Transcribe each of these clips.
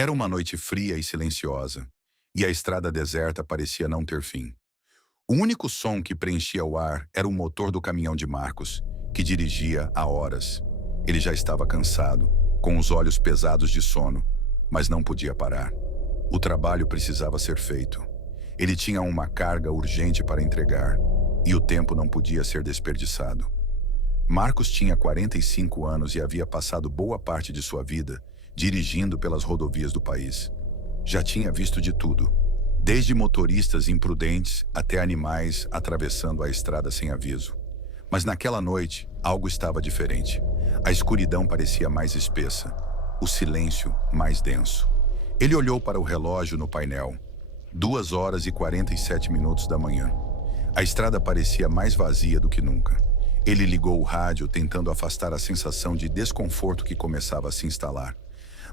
Era uma noite fria e silenciosa, e a estrada deserta parecia não ter fim. O único som que preenchia o ar era o motor do caminhão de Marcos, que dirigia há horas. Ele já estava cansado, com os olhos pesados de sono, mas não podia parar. O trabalho precisava ser feito. Ele tinha uma carga urgente para entregar, e o tempo não podia ser desperdiçado. Marcos tinha 45 anos e havia passado boa parte de sua vida dirigindo pelas rodovias do país. Já tinha visto de tudo, desde motoristas imprudentes até animais atravessando a estrada sem aviso. Mas naquela noite, algo estava diferente. A escuridão parecia mais espessa, o silêncio mais denso. Ele olhou para o relógio no painel. 2h47 da manhã. A estrada parecia mais vazia do que nunca. Ele ligou o rádio tentando afastar a sensação de desconforto que começava a se instalar.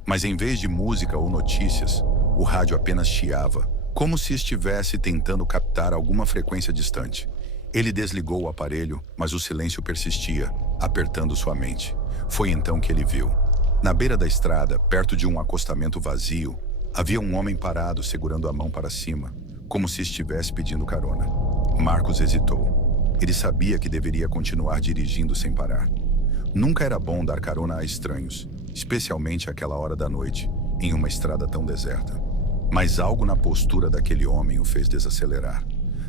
Mas em vez de música ou notícias, o rádio apenas chiava, como se estivesse tentando captar alguma frequência distante. Ele desligou o aparelho, mas o silêncio persistia, apertando sua mente. Foi então que ele viu. Na beira da estrada, perto de um acostamento vazio, havia um homem parado segurando a mão para cima, como se estivesse pedindo carona. Marcos hesitou. Ele sabia que deveria continuar dirigindo sem parar. Nunca era bom dar carona a estranhos, especialmente àquela hora da noite, em uma estrada tão deserta. Mas algo na postura daquele homem o fez desacelerar.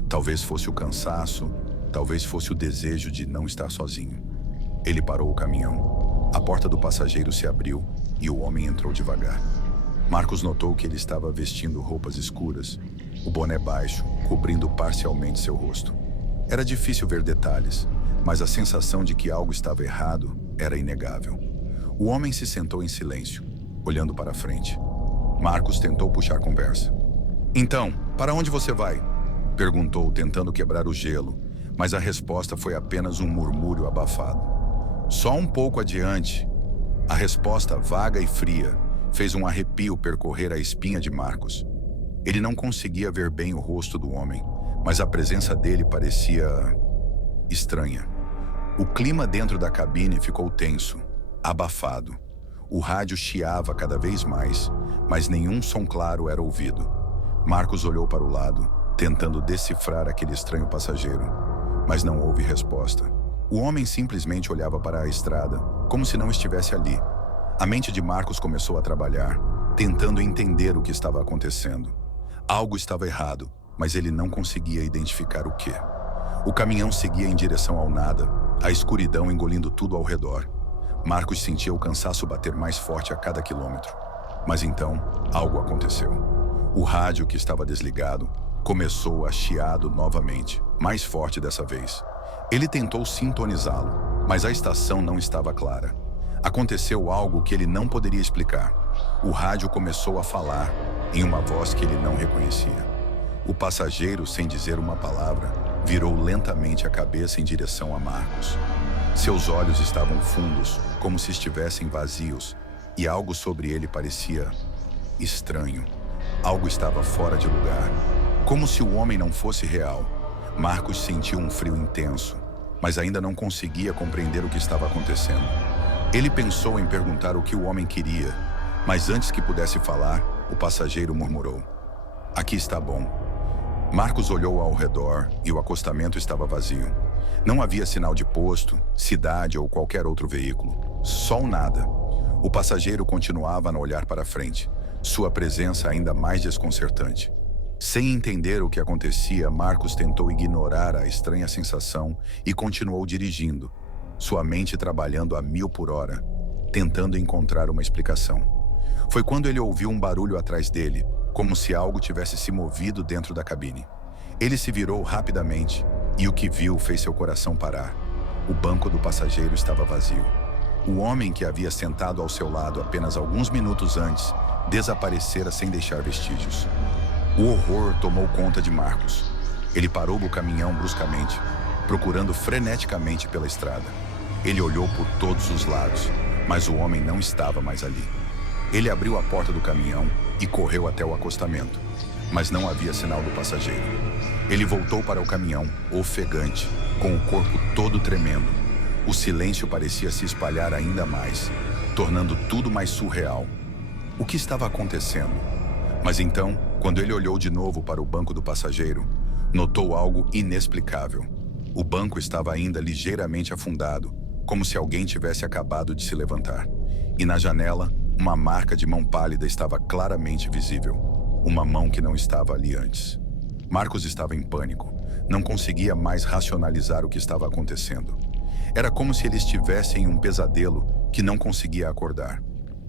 Talvez fosse o cansaço, talvez fosse o desejo de não estar sozinho. Ele parou o caminhão. A porta do passageiro se abriu e o homem entrou devagar. Marcos notou que ele estava vestindo roupas escuras, o boné baixo, cobrindo parcialmente seu rosto. Era difícil ver detalhes, mas a sensação de que algo estava errado era inegável. O homem se sentou em silêncio, olhando para a frente. Marcos tentou puxar conversa. "Então, para onde você vai?" perguntou, tentando quebrar o gelo, mas a resposta foi apenas um murmúrio abafado. "Só um pouco adiante." A resposta, vaga e fria, fez um arrepio percorrer a espinha de Marcos. Ele não conseguia ver bem o rosto do homem, mas a presença dele parecia estranha. O clima dentro da cabine ficou tenso, abafado. O rádio chiava cada vez mais, mas nenhum som claro era ouvido. Marcos olhou para o lado, tentando decifrar aquele estranho passageiro, mas não houve resposta. O homem simplesmente olhava para a estrada, como se não estivesse ali. A mente de Marcos começou a trabalhar, tentando entender o que estava acontecendo. Algo estava errado, mas ele não conseguia identificar o quê. O caminhão seguia em direção ao nada, a escuridão engolindo tudo ao redor. Marcos sentia o cansaço bater mais forte a cada quilômetro. Mas então, algo aconteceu. O rádio, que estava desligado, começou a chiado novamente, mais forte dessa vez. Ele tentou sintonizá-lo, mas a estação não estava clara. Aconteceu algo que ele não poderia explicar. O rádio começou a falar, em uma voz que ele não reconhecia. O passageiro, sem dizer uma palavra, virou lentamente a cabeça em direção a Marcos. Seus olhos estavam fundos, como se estivessem vazios, e algo sobre ele parecia estranho. Algo estava fora de lugar, como se o homem não fosse real. Marcos sentiu um frio intenso, mas ainda não conseguia compreender o que estava acontecendo. Ele pensou em perguntar o que o homem queria, mas antes que pudesse falar, o passageiro murmurou: "Aqui está bom." Marcos olhou ao redor e o acostamento estava vazio. Não havia sinal de posto, cidade ou qualquer outro veículo. Só o nada. O passageiro continuava a olhar para frente, sua presença ainda mais desconcertante. Sem entender o que acontecia, Marcos tentou ignorar a estranha sensação e continuou dirigindo, sua mente trabalhando a 1000 por hora, tentando encontrar uma explicação. Foi quando ele ouviu um barulho atrás dele, como se algo tivesse se movido dentro da cabine. Ele se virou rapidamente e o que viu fez seu coração parar. O banco do passageiro estava vazio. O homem que havia sentado ao seu lado apenas alguns minutos antes desaparecera sem deixar vestígios. O horror tomou conta de Marcos. Ele parou o caminhão bruscamente, procurando freneticamente pela estrada. Ele olhou por todos os lados, mas o homem não estava mais ali. Ele abriu a porta do caminhão e correu até o acostamento, mas não havia sinal do passageiro. Ele voltou para o caminhão, ofegante, com o corpo todo tremendo. O silêncio parecia se espalhar ainda mais, tornando tudo mais surreal. O que estava acontecendo? Mas então, quando ele olhou de novo para o banco do passageiro, notou algo inexplicável. O banco estava ainda ligeiramente afundado, como se alguém tivesse acabado de se levantar. E na janela, uma marca de mão pálida estava claramente visível. Uma mão que não estava ali antes. Marcos estava em pânico. Não conseguia mais racionalizar o que estava acontecendo. Era como se ele estivesse em um pesadelo que não conseguia acordar.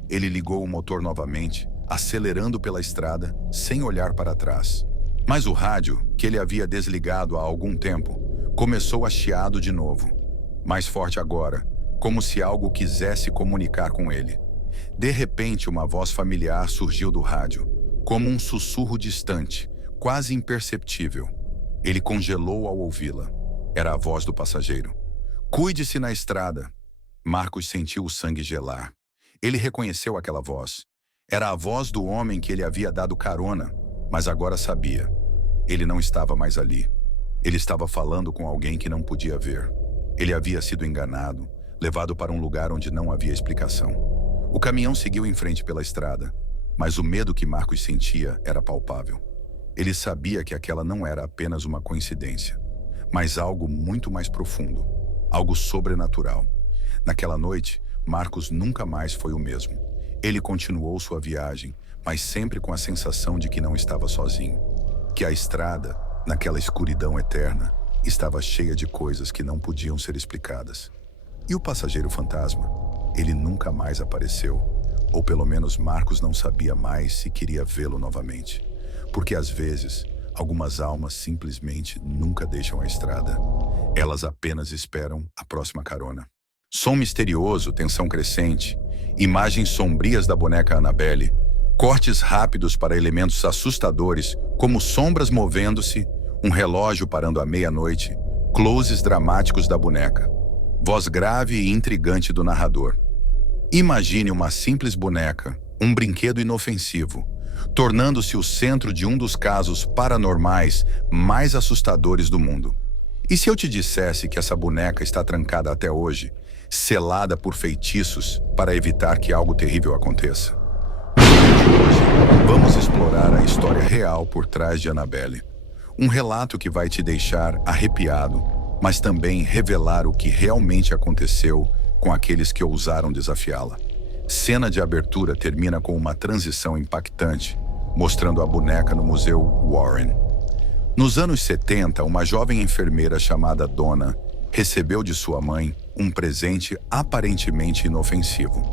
Ele ligou o motor novamente, acelerando pela estrada, sem olhar para trás. Mas o rádio, que ele havia desligado há algum tempo, começou a chiado de novo. Mais forte agora, como se algo quisesse comunicar com ele. De repente, uma voz familiar surgiu do rádio, como um sussurro distante, quase imperceptível. Ele congelou ao ouvi-la. Era a voz do passageiro. "Cuide-se na estrada." Marcos sentiu o sangue gelar. Ele reconheceu aquela voz. Era a voz do homem que ele havia dado carona, mas agora sabia. Ele não estava mais ali. Ele estava falando com alguém que não podia ver. Ele havia sido enganado, levado para um lugar onde não havia explicação. O caminhão seguiu em frente pela estrada, mas o medo que Marcos sentia era palpável. Ele sabia que aquela não era apenas uma coincidência, mas algo muito mais profundo, algo sobrenatural. Naquela noite, Marcos nunca mais foi o mesmo. Ele continuou sua viagem, mas sempre com a sensação de que não estava sozinho. Que a estrada, naquela escuridão eterna, estava cheia de coisas que não podiam ser explicadas. E o passageiro fantasma? Ele nunca mais apareceu, ou pelo menos Marcos não sabia mais se queria vê-lo novamente. Porque às vezes, algumas almas simplesmente nunca deixam a estrada. Elas apenas esperam a próxima carona. Som misterioso, tensão crescente, imagens sombrias da boneca Annabelle, cortes rápidos para elementos assustadores, como sombras movendo-se, um relógio parando à meia-noite, closes dramáticos da boneca, voz grave e intrigante do narrador. Imagine uma simples boneca, um brinquedo inofensivo, tornando-se o centro de um dos casos paranormais mais assustadores do mundo. E se eu te dissesse que essa boneca está trancada até hoje, selada por feitiços para evitar que algo terrível aconteça? No vídeo de hoje, vamos explorar a história real por trás de Annabelle. Um relato que vai te deixar arrepiado, mas também revelar o que realmente aconteceu com aqueles que ousaram desafiá-la. Cena de abertura termina com uma transição impactante, mostrando a boneca no Museu Warren. Nos anos 70, uma jovem enfermeira chamada Donna recebeu de sua mãe um presente aparentemente inofensivo.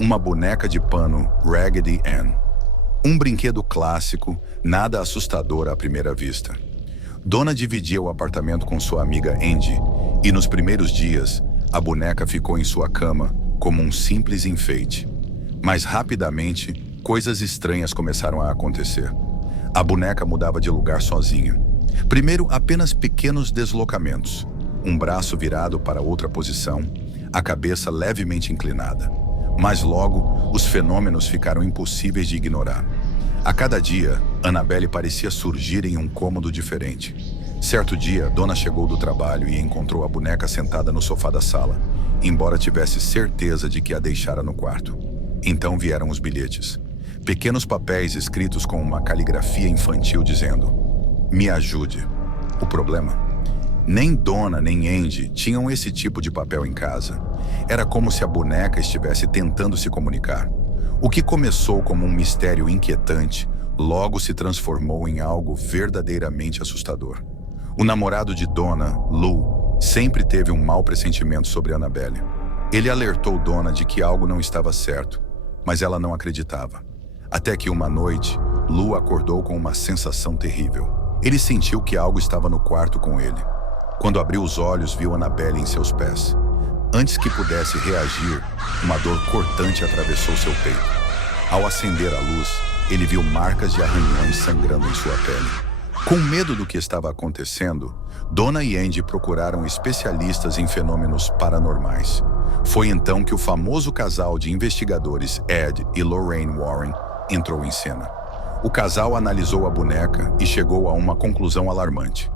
Uma boneca de pano Raggedy Ann. Um brinquedo clássico, nada assustador à primeira vista. Donna dividia o apartamento com sua amiga Andy, e nos primeiros dias, a boneca ficou em sua cama como um simples enfeite. Mas rapidamente, coisas estranhas começaram a acontecer. A boneca mudava de lugar sozinha. Primeiro, apenas pequenos deslocamentos. Um braço virado para outra posição, a cabeça levemente inclinada. Mas logo, os fenômenos ficaram impossíveis de ignorar. A cada dia, Annabelle parecia surgir em um cômodo diferente. Certo dia, Donna chegou do trabalho e encontrou a boneca sentada no sofá da sala, embora tivesse certeza de que a deixara no quarto. Então vieram os bilhetes. Pequenos papéis escritos com uma caligrafia infantil dizendo: "Me ajude." O problema? Nem Donna nem Andy tinham esse tipo de papel em casa. Era como se a boneca estivesse tentando se comunicar. O que começou como um mistério inquietante, logo se transformou em algo verdadeiramente assustador. O namorado de Donna, Lou, sempre teve um mau pressentimento sobre Annabelle. Ele alertou Donna de que algo não estava certo, mas ela não acreditava. Até que uma noite, Lou acordou com uma sensação terrível. Ele sentiu que algo estava no quarto com ele. Quando abriu os olhos, viu Annabelle em seus pés. Antes que pudesse reagir, uma dor cortante atravessou seu peito. Ao acender a luz, ele viu marcas de arranhões sangrando em sua pele. Com medo do que estava acontecendo, Donna e Andy procuraram especialistas em fenômenos paranormais. Foi então que o famoso casal de investigadores Ed e Lorraine Warren entrou em cena. O casal analisou a boneca e chegou a uma conclusão alarmante.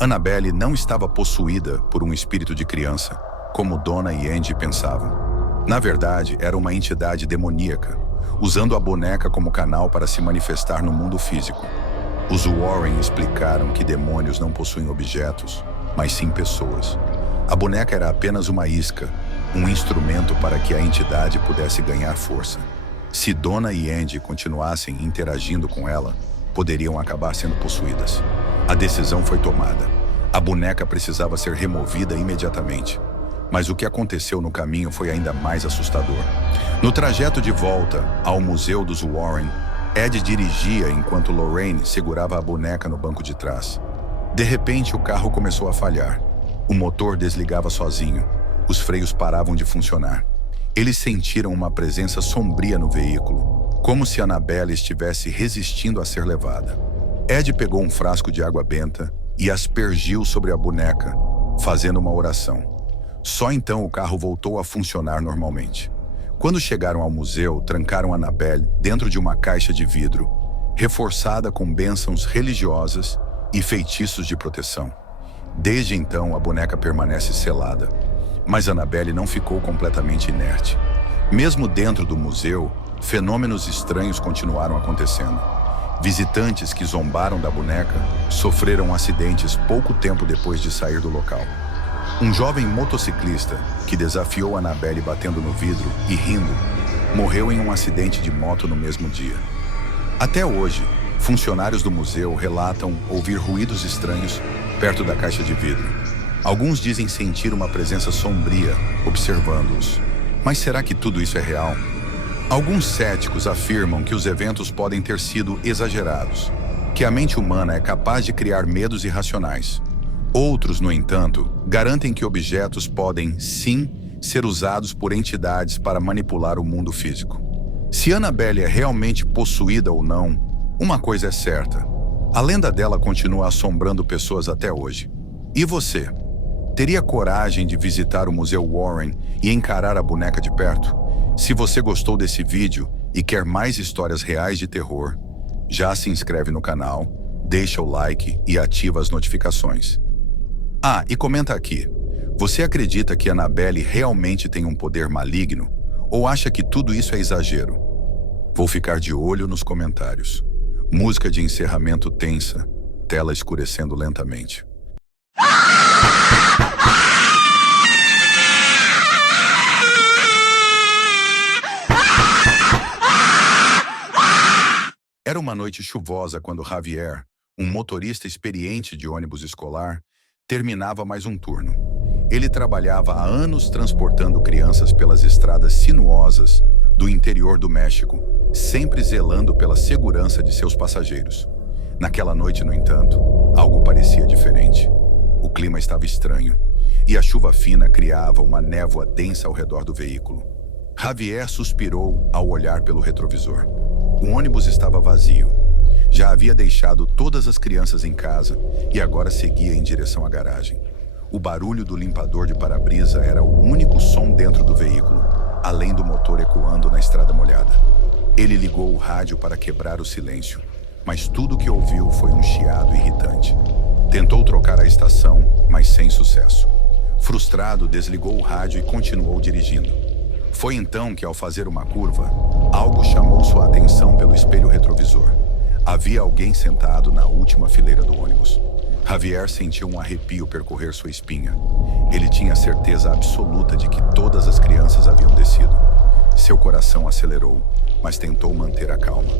Annabelle não estava possuída por um espírito de criança, como Donna e Andy pensavam. Na verdade, era uma entidade demoníaca, usando a boneca como canal para se manifestar no mundo físico. Os Warren explicaram que demônios não possuem objetos, mas sim pessoas. A boneca era apenas uma isca, um instrumento para que a entidade pudesse ganhar força. Se Donna e Andy continuassem interagindo com ela, poderiam acabar sendo possuídas. A decisão foi tomada. A boneca precisava ser removida imediatamente. Mas o que aconteceu no caminho foi ainda mais assustador. No trajeto de volta ao Museu dos Warren, Ed dirigia enquanto Lorraine segurava a boneca no banco de trás. De repente, o carro começou a falhar. O motor desligava sozinho. Os freios paravam de funcionar. Eles sentiram uma presença sombria no veículo, como se Annabelle estivesse resistindo a ser levada. Ed pegou um frasco de água benta e aspergiu sobre a boneca, fazendo uma oração. Só então o carro voltou a funcionar normalmente. Quando chegaram ao museu, trancaram Annabelle dentro de uma caixa de vidro, reforçada com bênçãos religiosas e feitiços de proteção. Desde então, a boneca permanece selada. Mas Annabelle não ficou completamente inerte. Mesmo dentro do museu, fenômenos estranhos continuaram acontecendo. Visitantes que zombaram da boneca sofreram acidentes pouco tempo depois de sair do local. Um jovem motociclista, que desafiou Annabelle batendo no vidro e rindo, morreu em um acidente de moto no mesmo dia. Até hoje, funcionários do museu relatam ouvir ruídos estranhos perto da caixa de vidro. Alguns dizem sentir uma presença sombria observando-os. Mas será que tudo isso é real? Alguns céticos afirmam que os eventos podem ter sido exagerados, que a mente humana é capaz de criar medos irracionais. Outros, no entanto, garantem que objetos podem, sim, ser usados por entidades para manipular o mundo físico. Se Annabelle é realmente possuída ou não, uma coisa é certa: a lenda dela continua assombrando pessoas até hoje. E você? Teria coragem de visitar o Museu Warren e encarar a boneca de perto? Se você gostou desse vídeo e quer mais histórias reais de terror, já se inscreve no canal, deixa o like e ativa as notificações. Ah, e comenta aqui. Você acredita que Annabelle realmente tem um poder maligno? Ou acha que tudo isso é exagero? Vou ficar de olho nos comentários. Música de encerramento tensa, tela escurecendo lentamente. Era uma noite chuvosa quando Javier, um motorista experiente de ônibus escolar, terminava mais um turno. Ele trabalhava há anos transportando crianças pelas estradas sinuosas do interior do México, sempre zelando pela segurança de seus passageiros. Naquela noite, no entanto, algo parecia diferente. O clima estava estranho, e a chuva fina criava uma névoa densa ao redor do veículo. Javier suspirou ao olhar pelo retrovisor. O ônibus estava vazio. Já havia deixado todas as crianças em casa e agora seguia em direção à garagem. O barulho do limpador de para-brisa era o único som dentro do veículo, além do motor ecoando na estrada molhada. Ele ligou o rádio para quebrar o silêncio, mas tudo o que ouviu foi um chiado irritante. Tentou trocar a estação, mas sem sucesso. Frustrado, desligou o rádio e continuou dirigindo. Foi então que, ao fazer uma curva, algo chamou sua atenção pelo espelho retrovisor. Havia alguém sentado na última fileira do ônibus. Javier sentiu um arrepio percorrer sua espinha. Ele tinha certeza absoluta de que todas as crianças haviam descido. Seu coração acelerou, mas tentou manter a calma.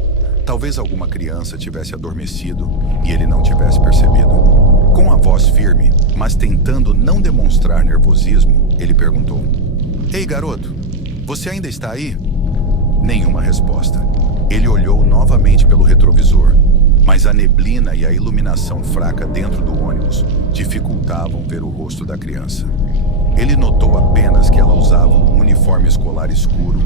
Talvez alguma criança tivesse adormecido e ele não tivesse percebido. Com a voz firme, mas tentando não demonstrar nervosismo, ele perguntou: "Ei, garoto, você ainda está aí?" Nenhuma resposta. Ele olhou novamente pelo retrovisor, mas a neblina e a iluminação fraca dentro do ônibus dificultavam ver o rosto da criança. Ele notou apenas que ela usava um uniforme escolar escuro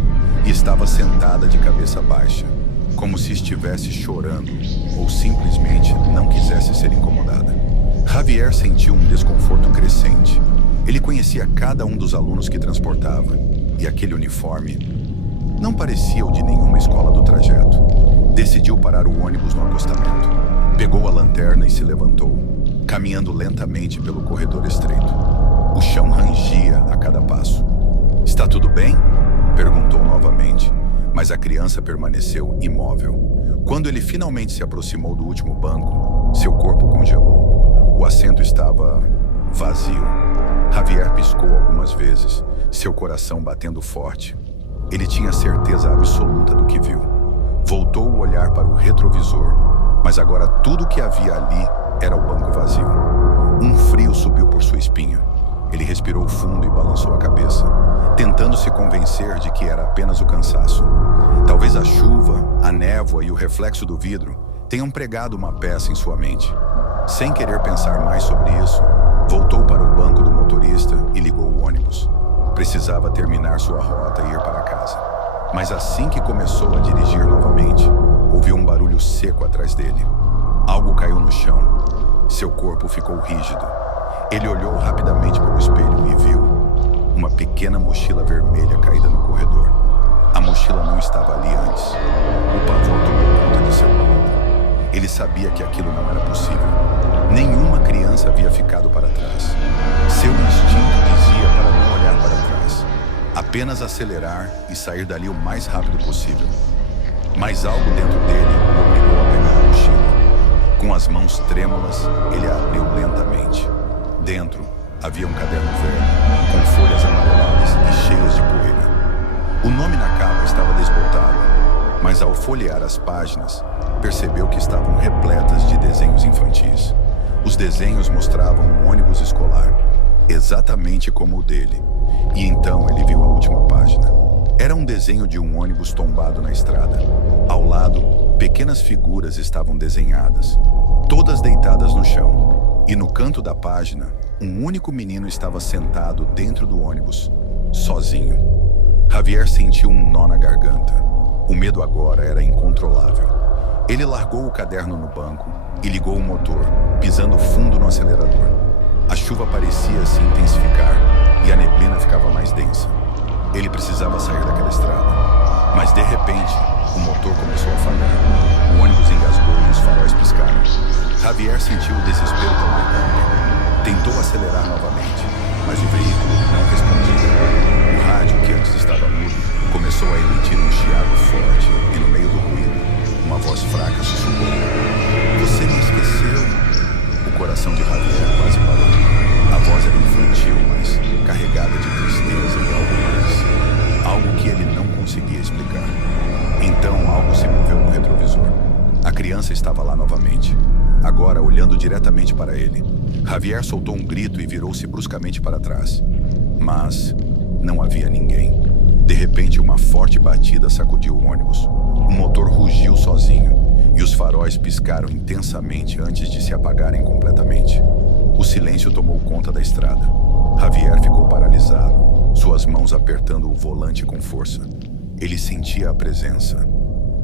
e estava sentada de cabeça baixa, como se estivesse chorando ou simplesmente não quisesse ser incomodada. Javier sentiu um desconforto crescente. Ele conhecia cada um dos alunos que transportava, e aquele uniforme não parecia o de nenhuma escola do trajeto. Decidiu parar o ônibus no acostamento. Pegou a lanterna e se levantou, caminhando lentamente pelo corredor estreito. O chão rangia a cada passo. "Está tudo bem?" perguntou novamente, mas a criança permaneceu imóvel. Quando ele finalmente se aproximou do último banco, seu corpo congelou. O assento estava vazio. Javier piscou algumas vezes, seu coração batendo forte. Ele tinha certeza absoluta do que viu. Voltou o olhar para o retrovisor, mas agora tudo o que havia ali era o banco vazio. Um frio subiu por sua espinha. Ele respirou fundo e balançou a cabeça, tentando se convencer de que era apenas o cansaço. Talvez a chuva, a névoa e o reflexo do vidro tenham pregado uma peça em sua mente. Sem querer pensar mais sobre isso, voltou para o banco do motorista e ligou o ônibus. Precisava terminar sua rota e ir para casa. Mas assim que começou a dirigir novamente, ouviu um barulho seco atrás dele. Algo caiu no chão. Seu corpo ficou rígido. Ele olhou rapidamente para o espelho e viu uma pequena mochila vermelha caída no corredor. A mochila não estava ali antes. O pavor tomou conta de seu corpo. Ele sabia que aquilo não era possível. Nenhuma criança havia ficado para trás. Seu instinto dizia para não olhar para trás. Apenas acelerar e sair dali o mais rápido possível. Mas algo dentro dele o obrigou a pegar a mochila. Com as mãos trêmulas, ele a abriu lentamente. Dentro havia um caderno velho, com folhas amareladas e cheias de poeira. O nome na capa estava desbotado, mas ao folhear as páginas, percebeu que estavam repletas de desenhos infantis. Os desenhos mostravam um ônibus escolar, exatamente como o dele. E então ele viu a última página. Era um desenho de um ônibus tombado na estrada. Ao lado, pequenas figuras estavam desenhadas, todas deitadas no chão. E no canto da página, um único menino estava sentado dentro do ônibus, sozinho. Javier sentiu um nó na garganta. O medo agora era incontrolável. Ele largou o caderno no banco e ligou o motor, pisando fundo no acelerador. A chuva parecia se intensificar e a neblina ficava mais densa. Ele precisava sair daquela estrada. Mas de repente, o motor começou a falhar. O ônibus engasgou e os faróis piscaram. Javier sentiu o desespero tomar conta. Tentou acelerar novamente, mas o veículo não respondia. O rádio, que antes estava mudo, começou a emitir um chiado forte e no meio do ruído, uma voz fraca sussurrou: "Você me esqueceu?" O coração de Javier quase parou. A voz era infantil, mas carregada de tristeza e algo mais. Algo que ele não conseguia explicar. Então algo se moveu no retrovisor. A criança estava lá novamente, agora olhando diretamente para ele. Javier soltou um grito e virou-se bruscamente para trás. Mas não havia ninguém. De repente, uma forte batida sacudiu o ônibus. O motor rugiu sozinho e os faróis piscaram intensamente antes de se apagarem completamente. O silêncio tomou conta da estrada. Javier ficou paralisado, suas mãos apertando o volante com força. Ele sentia a presença.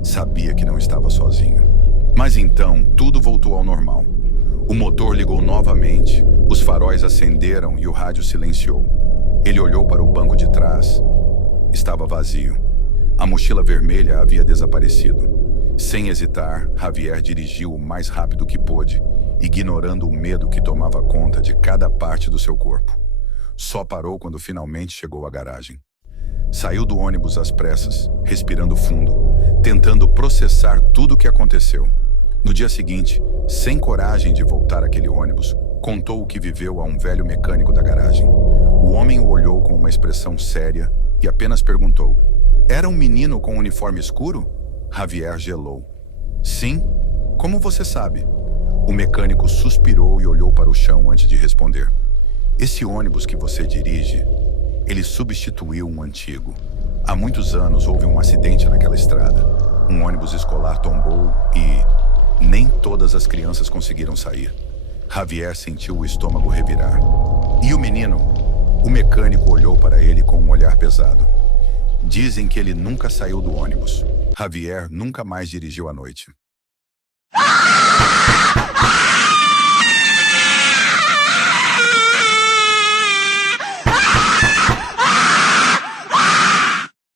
Sabia que não estava sozinho. Mas então, tudo voltou ao normal. O motor ligou novamente, os faróis acenderam e o rádio silenciou. Ele olhou para o banco de trás. Estava vazio. A mochila vermelha havia desaparecido. Sem hesitar, Javier dirigiu o mais rápido que pôde, ignorando o medo que tomava conta de cada parte do seu corpo. Só parou quando finalmente chegou à garagem. Saiu do ônibus às pressas, respirando fundo, tentando processar tudo o que aconteceu. No dia seguinte, sem coragem de voltar àquele ônibus, contou o que viveu a um velho mecânico da garagem. O homem o olhou com uma expressão séria e apenas perguntou: "Era um menino com um uniforme escuro?" Javier gelou. "Sim. Como você sabe?" O mecânico suspirou e olhou para o chão antes de responder. "Esse ônibus que você dirige, ele substituiu um antigo. Há muitos anos houve um acidente naquela estrada. Um ônibus escolar tombou e nem todas as crianças conseguiram sair." Javier sentiu o estômago revirar. "E o menino?" O mecânico olhou para ele com um olhar pesado. "Dizem que ele nunca saiu do ônibus. Javier nunca mais dirigiu à noite."